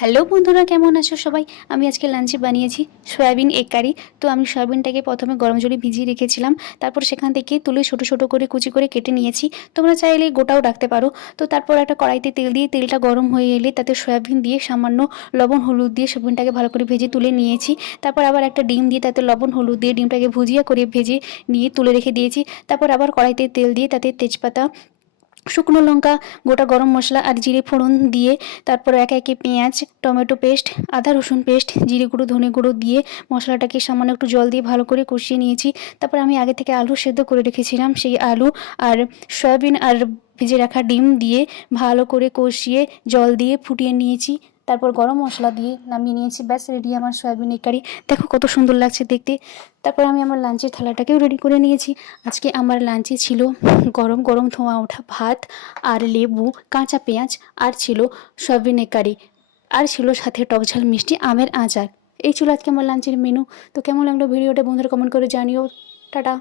Hello বন্ধুরা, কেমন আছো সবাই? আমি আজকে লাঞ্চে বানিয়েছি সয়াবিন এগ কারি। তো আমি সয়াবিনটাকে প্রথমে গরম জলে ভিজিয়ে রেখেছিলাম। তারপর সেখান থেকে তুলে ছোটো ছোটো করে কুচি করে কেটে নিয়েছি। তোমরা চাইলে গোটাও রাখতে পারো। তো তারপর একটা কড়াইতে তেল দিয়ে তেলটা গরম হয়ে এলে তাতে সয়াবিন দিয়ে সামান্য লবণ হলুদ দিয়ে সয়াবিনটাকে ভালো করে ভেজে তুলে নিয়েছি। তারপর আবার একটা ডিম দিয়ে তাতে লবণ হলুদ দিয়ে ডিমটাকে ভুজিয়া করে ভেজে নিয়ে তুলে রেখে দিয়েছি। তারপর আবার কড়াইতে তেল দিয়ে তাতে তেজপাতা, শুকনো লঙ্কা, গোটা গরম মশলা আর জিরে ফোড়ন দিয়ে তারপর একে একে পেঁয়াজ, টমেটো পেস্ট, আদা রসুন পেস্ট, জিরে গুঁড়ো, ধনে গুঁড়ো দিয়ে মশলাটাকে সামান্য একটু জল দিয়ে ভালো করে কষিয়ে নিয়েছি। তারপর আমি আগে থেকে আলু সেদ্ধ করে রেখেছিলাম, সেই আলু আর সয়াবিন আর ভেজে রাখা ডিম দিয়ে ভালো করে কষিয়ে জল দিয়ে ফুটিয়ে নিয়েছি। তারপর গরম মশলা দিয়ে নামিয়ে নিয়েছি। ব্যাস রেডি আমার সয়াবিন এগ কারি। দেখো কত সুন্দর লাগছে দেখতে। তারপর আমি আমার লাঞ্চের থালাটাকেও রেডি করে নিয়েছি। আজকে আমার লাঞ্চে ছিল গরম গরম ধোঁয়া ওঠা ভাত আর লেবু, কাঁচা পেঁয়াজ, আর ছিল সয়াবিন এগ কারি, আর ছিল সাথে টকঝাল মিষ্টি আমের আচার। এই ছিল আজকে আমার লাঞ্চের মেনু। তো কেমন লাগলো ভিডিওটা বন্ধুরা কমেন্ট করে জানিও। টাটা।